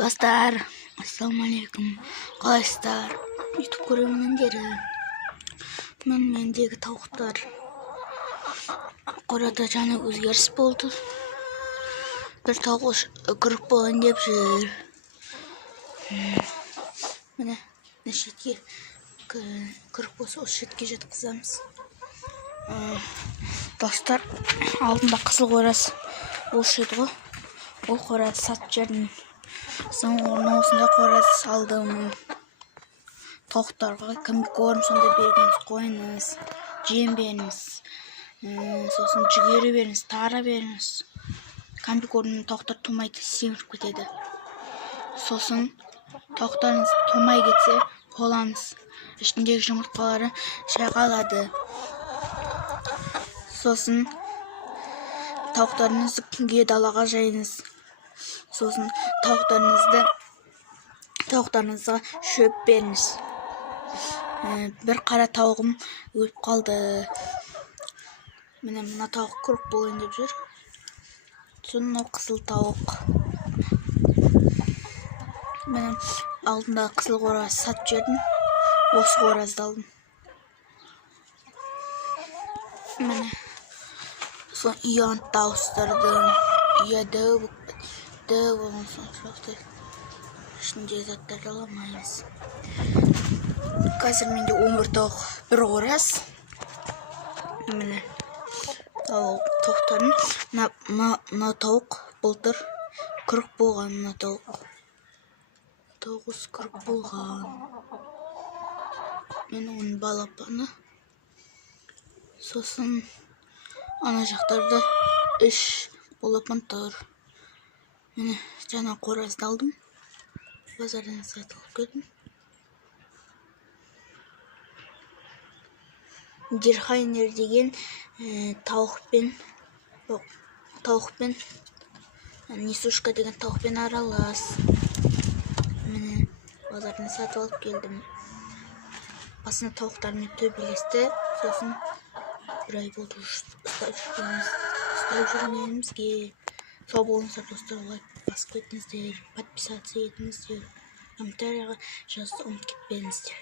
Dostlar, assalomualaikum. Қалайсыздар? YouTube көрермендері. Mendегі tavuklar. Qorada жаңа өзгеріс болды. Bir tavuk kırık болайын деп жүр. Міне, шетке кырык болса, осы шетке жатқызамыз. Достар, алдында қызыл қораз болушы еді ғой. Ол қоразды сатып жібердім. Соң осындай қораз алдым. Тауықтарға комбикорм сонда бергеніз, қойыңыз, жем беріңіз. Сосын жүгері беріңіз, тара беріңіз. Комбикормнан тауықтар тумайды, семіріп кетеді. Сосын тауықтарыңыз тумай кетсе, қолаңыз. Ішіндегі жұмыртқалары шайқалады. Сосын тауықтарыңызды күнге далаға жайыңыз. Сосын тауықтарыңызға шөп беріңіз. Bir қара тауығым өліп қалды. Міне мына тауық кырык болайын деп жүр. Сосын қызыл тауық. Міне алдында қызыл қораз сатып жібердім. Осы қоразды алдым. Міне соң ұяны тауыстырдым. Ұя дәу болған соң шақты ішінде заттарды аламаймыз. Қазір менде 11 тауық, бір қораз. Міне тауықтарын, мына тауық былтыр кырык болған. Мына тауық кырык болған. Мен оның балапаны. Сосын ана жақтарда 3 балапан тұр. Міне жаңа қоразды алдым. Базардан сатып алып келдім. Дирхайнер деген тауықпен несушка деген тауықпен аралас. Міне базардан сатып алып келдім. Басына тауықтармен төбелесті. Сосын бір ай болды ұстап жүргенімізге. Сау болыңыздар достар, лайк басып кетіңіздер, подписаться етіңіздер, комментарияға жазуды ұмытып кетпеңіздер.